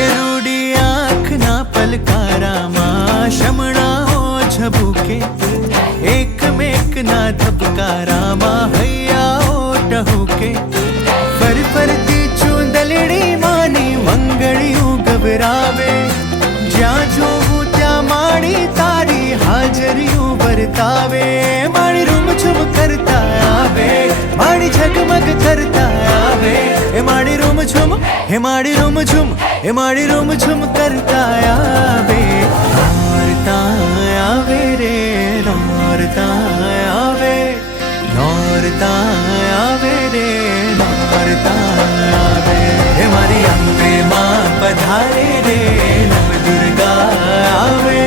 એ રૂડી આંખના પલકારામાં શમણાઓ ઝબૂકે, એકમેકના ધબકારામાં હૈયાઓ ટહુકે, ફરફરતી ચૂંદલડી માની વંગડિયું ગભરાવે, જ્યાં જોવું ત્યાં માડી તારી હાજરીઓ વર્તાવે, માડી રૂમઝૂમ કરતા આવે, માડી ઝગમગ કરતા આવે, એ માડી રૂમઝૂમ, હે માડી રૂમઝૂમ, હે માડી રૂમઝૂમ કરતા આવે, નોરતા આવે રે નોરતા આવે, નોરતા આવે રે નોરતા આવે, હે મારી અંબે માં પધારે રે નવ દુર્ગા આવે,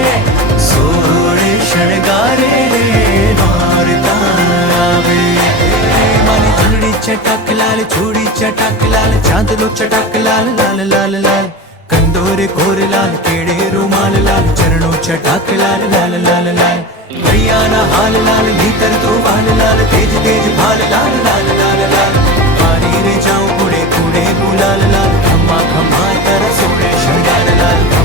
સોળ શણગારે રે નોરતા આવે, મારી ચૂડી ચટક લાલ, ચૂડી ચટક લાલ, ચાંદલો ચટક લાલ લાલ લાલ લાલ, કંદોરે કોર લાલ, કેડે રૂમાલ લાલ, ચરણો ચટક લાલ લાલ લાલ લાલ, ભૈયાના હાલ લાલ, ભીતર તો વાલ લાલ, તેજ તેજ ભાલ લાલ લાલ લાલ લાલ, મારી રે જાઉં કુડે કુડે ગુલાલ લાલ, ખમ્મા ખમ્મા તર સોળે શણગાર લાલ.